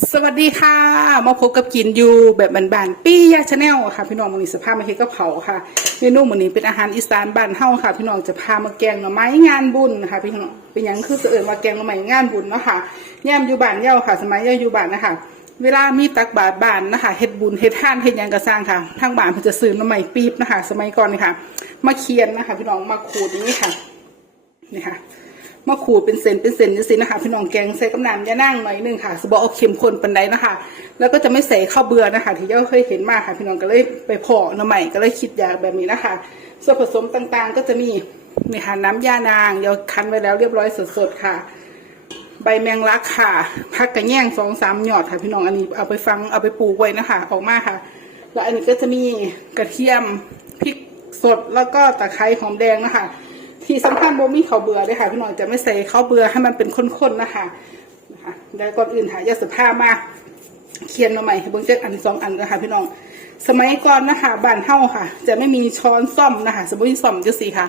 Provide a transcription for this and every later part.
สวัสดีค่ะ มาพบกับกินยูแบบบานๆปี้ยาชาแนลค่ะพี่น้องมันนี้สภาพมาเฮ็ดกับเผาค่ะเมนูมื้อนี้เป็นอาหารอีสานบ้านเฮาค่ะ พี่น้องจะพามาแกงหน่อไม้งานบุญนะคะพี่น้องเป็นหยังคือเอิ้นว่าแกงหน่อไม้งานบุญเนาะค่ะย่มอยู่บ้านเย้าค่ะ สมัยเย้าอยู่บ้านนะคะเวลามีตักบาตรบ้านนะคะเฮ็ดบุญเฮ็ดท่านเฮ็ดยังก็สร้างค่ะ ทางบ้านเพิ่นจะซื้อหน่อไม้ปี๊บนะคะ สมัยก่อนนี่ค่ะ มาเคียนนะคะ พี่น้องมาขูดนี้ค่ะนี่ค่ะ มาขูดเป็นเส้นเป็นเส้นจังซี่นะคะพี่น้องแกงใส่กับน้ำยานั่งหน่อยนึงค่ะสบเอาเค็มข้นปันใดนะคะ แล้วก็จะไม่ใส่ข้าวเบื่อนะคะ ที่เราเคยเห็นมาค่ะพี่น้องก็เลยไปเพาะหน่อใหม่ก็เลยคิดอยากแบบนี้นะคะ ส่วนผสมต่างๆ ก็จะมีนี่ค่ะน้ำยานางเดี๋ยวคั้นไว้แล้วเรียบร้อยสดๆค่ะ ใบแมงลักค่ะผักกระแยงสองสามหยอดค่ะพี่น้องอันนี้เอาไปฟังเอาไปปลูกไว้นะคะ ออกมาค่ะ แล้วอันนี้ก็จะมีกระเทียมพริกสดแล้วก็ตะไคร้หอมแดงนะคะ ที่สำคัญโบมีข้าวเบื่อด้วยค่ะพี่น้องจะไม่ใส่ข้าวเบื่อให้มันเป็นข้นๆนะคะนะคะแล้วก่อนอื่นค่ะยาสภาพมาเคียนมาใหม่เบิ้งเจ็ดอันสองอันนะคะพี่น้องสมัยก่อนนะคะบ้านเฮ้าค่ะ จะไม่มีช้อนซ่อมนะคะสมมติซ่อมจะสีค่ะ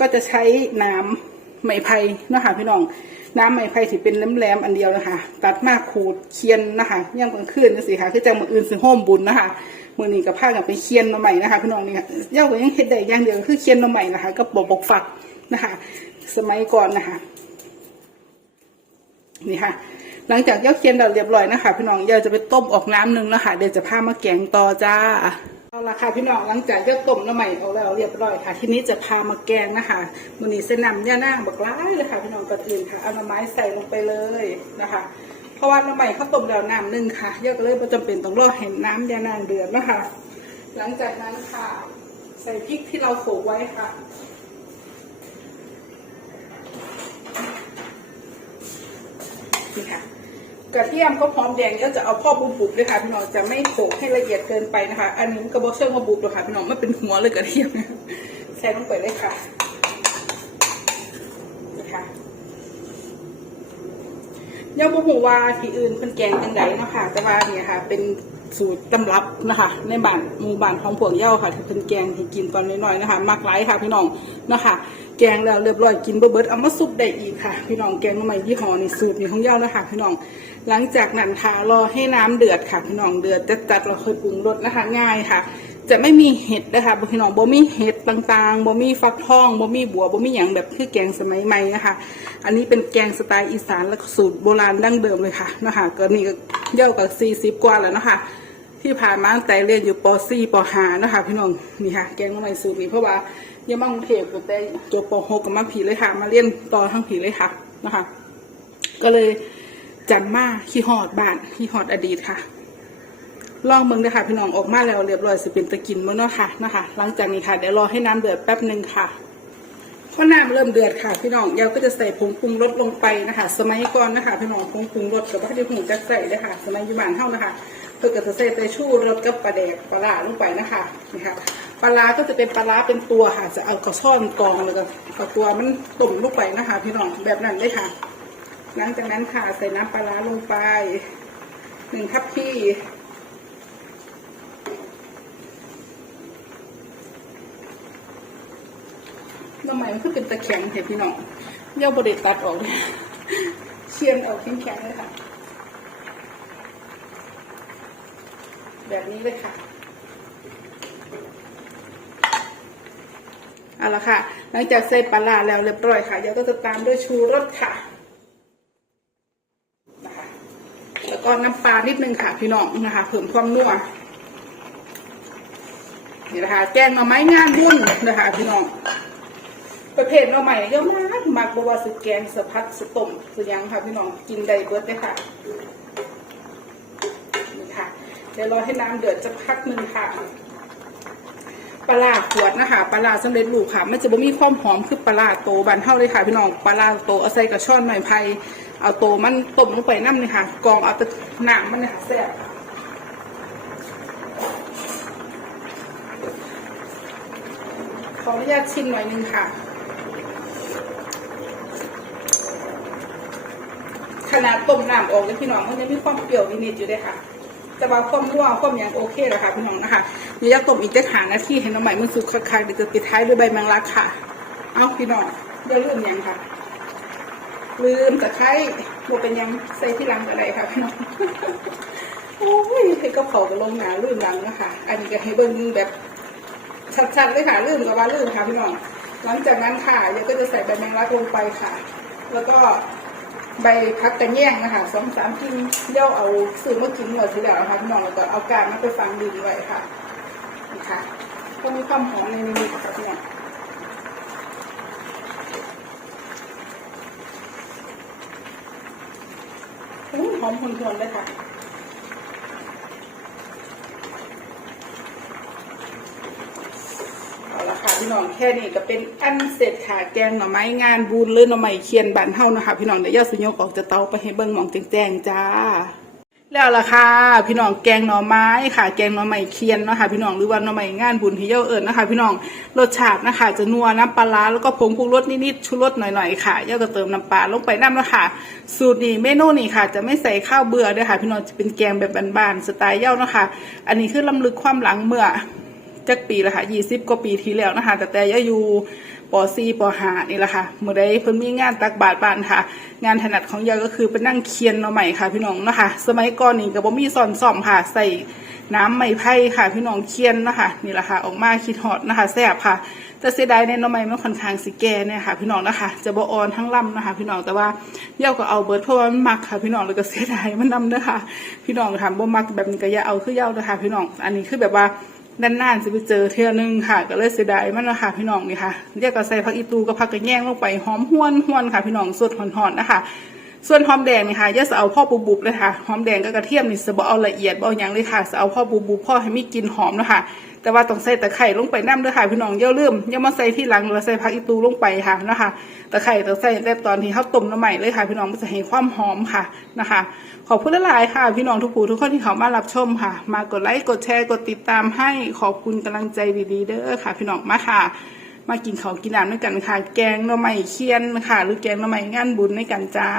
ก็จะใช้น้ำไม้ไผ่นะคะพี่น้องน้ำไม้ไผ่ที่เป็นแหลมๆอันเดียวนะคะ ตัดมาขูดเคียนนะคะย่างกลางคืนจะสีค่ะคือจังมืออื่นสิโฮมบุญนะคะมือนี้กับผ้ากับไปเคียนมาใหม่นะคะพี่น้องนี่ค่ะเย้าก็ยังเฮ็ดได้อย่างเดียวคือเคียนมาใหม่นะคะก็บกบกฝัก นะคะ สมัยก่อนนะคะนี่ค่ะ หลังจากเย้าเคียนเราเรียบร้อยนะคะ พี่น้องเย้าจะไปต้มออกน้ำหนึ่งแล้วค่ะเดี๋ยวจะพามาแกงต่อจ้าเอาละค่ะพี่น้องหลังจากเย้าต้มน้ำใหม่เอาแล้วเรียบร้อยค่ะ ทีนี้จะพามาแกงนะคะมันนี้เส้นนำย่านั่งบักร้ายเลยค่ะพี่น้องก่อนอื่นค่ะเอาน่อไม้ใส่ลงไปเลยนะคะเพราะว่าน้ำใหม่เขาต้มแล้วน้ำหนึ่งค่ะเยาก็เลยไม่จำเป็นต้องรอเห็นน้ำย่านางเดือดนะคะ หลังจากนั้นค่ะ ใส่พริกที่เราโขลกไว้ค่ะ นี่ค่ะกระเทียมก็พร้อมแดงก็จะเอาพ่อบุบบุบเลยค่ะพี่น้องจะไม่โขลกให้ละเอียดเกินไปนะคะ อันนี้กระบอกเชื่อมมาบุบเลยค่ะพี่น้องไม่เป็นหัวเลยกระเทียมใส่ลงไปเลยค่ะนะคะยังบ่หูว่าที่อื่นเป็นแกงจังไดเนาะค่ะแต่ว่าเนี่ยค่ะ เป็น สูตรตำรับนะคะ ในบ้านหมู่บ้านของพวกเย้าค่ะที่เป็นแกงที่กินตอนน้อยๆนะคะมักไลายค่ะพี่น้องเนาะค่ะแกงแล้วเรียบร้อยกินเบิดๆเอามาซุปได้อีกค่ะ พี่น้องแกงใหม่ยี่ห้อนี่สูตรนี่ของเย้านะคะพี่น้องหลังจากนั้นค่ะรอให้น้ำเดือดค่ะพี่น้องเดือดจัดๆเราค่อยปรุงรสนะคะง่ายค่ะ จะไม่มีเห็ดนะคะพี่น้องบ่มีเห็ดต่างๆบ่มีฟักทองบ่มีบัวบ่มีหยังแบบคือแกงสมัยใหม่นะคะ อันนี้เป็นแกงสไตล์อีสานและสูตรโบราณดั้งเดิมเลยค่ะนะคะก็นี่ก็เยอะกับสี่สิบกว่าแล้วนะคะที่ผ่านมาตั้งแต่เรียนอยู่ป .4 ป .5 นะคะพี่น้องนี่ค่ะ แกงใหม่สูตรนี้เพราะว่ายังมากรุงเทพตั้งแต่จบป .6 กับมาผีเลยค่ะ มาเรียนต่อทั้งผีเลยค่ะนะคะ ก็เลยจำมาขี้หอดบ้านขี้หอดอดีตค่ะ ลองเมืองเลยค่ะพี่น้องออกมาแล้วเรียบร้อยสิเป็นตะกินเมื่อเนาะค่ะนะคะ หลังจากนี้ค่ะเดี๋ยวรอให้น้ำเดือดแป๊บหนึ่งค่ะพอน้ำเริ่มเดือดค่ะพี่น้องเราก็จะใส่ผงปรุงรสลงไปนะคะ สมัยก่อนนะคะพี่น้องผงปรุงรสกับว่าที่ผงจักใส่เลยค่ะ สมัยอยุบานเท่านะคะเพื่อจะใส่แต่ชูรสกับปลาแดกปลาร้าลงไปนะคะนี่ค่ะปลาร้าก็จะเป็นปลาร้าเป็นตัวค่ะ จะเอากระช่อนกองแล้วก็เอาตัวมันตุ่มลงไปนะคะ พี่น้องแบบนั้นเลยค่ะ หลังจากนั้นค่ะใส่น้ำปลาร้าลงไปหนึ่งทัพพี่ น้ำใหม่มันคือเป็นตะแคงเห็นพี่น้องเย่าบไดตัดออกเลยเชียนออกแข็งๆเลยค่ะ แบบนี้เลยค่ะเอาละค่ะ หลังจากใส่ปลาร้าแล้วเรียบร้อยค่ะเดี๋ยวก็จะตามด้วยชูรสค่ะนะคะแล้วก็น้ำปลานิดนึงค่ะ พี่น้องนะคะเพิ่มความนัวนี่นะคะแกงหน่อไม้งานบุญนะคะพี่น้อง ประเภทหน่อใหม่เยอะมากมากบว่าสแกงสะพัดสะต้มสุยังค่ะพี่น้องกินได้เบิดเลยค่ะนี่ค่ะ เดี๋ยวรอให้น้ำเดือดจะพักหนึ่งค่ะปลาร้าขวดนะคะปลาร้าสำเร็จรูปค่ะ มันจะบ่มีความหอมคือปลาร้าโตบานเท่าเลยค่ะ พี่น้องปลาร้าโตเอาใส่กระชอนไม้ไผ่เอาโตมันต้มลงไปน้ำนี่ค่ะกองเอาต่หนามมันเนี่ยค่ะแซ่บขออนุญาตชิมหน่อยนึงค่ะ ขนาดต้มน้ำออกเลยพี่น้องมันยังมีความเปรี้ยวนิดๆอยู่เลยค่ะ แต่ว่าความนัวความหยังโอเคแล้วค่ะพี่น้องนะคะเดี๋ยวจะต้มอีกจะหานาทีเห็นน้ำใหม่มันสุกคักๆเดี๋ยวจะปิดท้ายด้วยใบแมงลักค่ะ เอาพี่น้องอย่าลืมยังค่ะ ลืมตะไคร้โมเป็นยังใส่ที่หลังอะไรค่ะพี่น้องโอ้ยให้กระเพรากับลงหนาลืมหลังนะคะอันนี้ก็ให้เบิ้งแบบชัดๆเลยค่ะลืมกับว่าลืมค่ะพี่น้องหลังจากนั้นค่ะเดี๋ยวก็จะใส่ใบแมงลักลงไปค่ะ แล้วก็ ใบพักตะแยงนะคะสองสามกินเย่าเอาซื้อมากินหมดทีแล้วนะคะน้องแล้วก็เอาการมาไปฟังดินไว้ค่ะนี่ค่ะก็มีความหอมในนี้ค่ะพี่น้องอู้หอมหวนๆเลยค่ะ เอาละค่ะ พี่น้องแค่นี้ก็เป็นอันเสร็จค่ะแกงหน่อไม้งานบุญหรือหน่อไม้เคียนบานเฮานะคะพี่น้องเดี๋ยวยอดสุยกออกจากเตาไปให้เบิ่งหมองแจ้งๆจ้า แล้วล่ะค่ะ พี่น้องแกงหน่อไม้ค่ะ แกงหน่อไม้เคียนนะคะพี่น้องหรือว่าหน่อไม้งานบุญที่เย่าเอิญนะคะ พี่น้องรสชาตินะคะจะนัวน้ำปลาแล้วก็ผงปรุงรสนิดๆชูรสหน่อยๆค่ะเย่าก็เติมน้ำปลาลงไปน้ำนะคะสูตรนี้เมนูนี้ค่ะ จะไม่ใส่ข้าวเบื่อด้วยค่ะ พี่น้องจะเป็นแกงแบบบานๆสไตล์เย่านะคะ อันนี้คือลำลึกความหลังเมื่อ จักปีละค่ะยี่สิบกว่าปีที่แล้วนะคะแต่แต่ยาอยู่ปอซีปอหานี่แหละค่ะเมื่อใดเพิ่นมีงานตักบาตรบ้านค่ะ งานถนัดของยายก็คือเป็นนั่งเคียนเนาะใหม่ค่ะ พี่น้องนะคะสมัยก่อนนี่ก็บ่มีซ่อนซ่อมค่ะใส่น้ำไม้ไผ่ค่ะ พี่น้องเคียนนะคะนี่แหละค่ะออกมาคิดฮอดนะคะแซ่บค่ะแต่เสียดายเนี่ยเนาะใหม่มันค่อนข้างสิแก่เนี่ยค่ะ พี่น้องนะคะ จะบ่ออนทั้งลำนะคะ พี่น้องแต่ว่าเย่าก็เอาเบิร์ดเพราะว่ามันมักค่ะ พี่น้องแล้วก็เสียดายมันนำเด้อค่ะ พี่น้องถามบ่มักแบบนี้ก็อย่าเอาคือเย่าเด้อค่ะ พี่น้องอันนี้คือแบบว่า ด้านหน้าจะไปเจอเทือนึงค่ะก็เลยเสียดายมันนะคะพี่น้องนี่ค่ะเรียกก็ใส่ผักอีตูกับผักกระแยงลงไปหอมห้วนห้วนค่ะพี่น้องสดหอนๆนะคะ ส่วนหอมแดงนี่ค่ะย่าจะเอาพ่อบุบๆเลยค่ะหอมแดงกับกระเทียมนี่จะบ่เอาละเอียดบ่เอาหยังเลยค่ะจะเอาพ่อบุบๆพ่อให้มีกลิ่นหอมนะคะแต่ว่าต้องใส่ตะไคร้ลงไปน้ำด้วยค่ะพี่น้องอย่าลืมอย่ามาใส่ที่หลังหรือใส่ผักอีตูลงไปค่ะนะคะตะไคร้ต้องใส่แต่ตอนที่เขาต้มน้ำใหม่เลยค่ะ พี่น้องมันจะให้ความหอมค่ะนะคะ ขอบคุณหลายค่ะ พี่น้องทุกผู้ทุกคนที่เขามารับชมค่ะ มากดไลค์กดแชร์กดติดตามให้ขอบคุณกำลังใจดีๆเด้อค่ะ พี่น้องมาค่ะ มากินข้ากินน้ำด้วยกันค่ะ แกงหน่อไม้เคียนค่ะ หรือแกงหน่อไม้งานบุญด้วยกันจ้า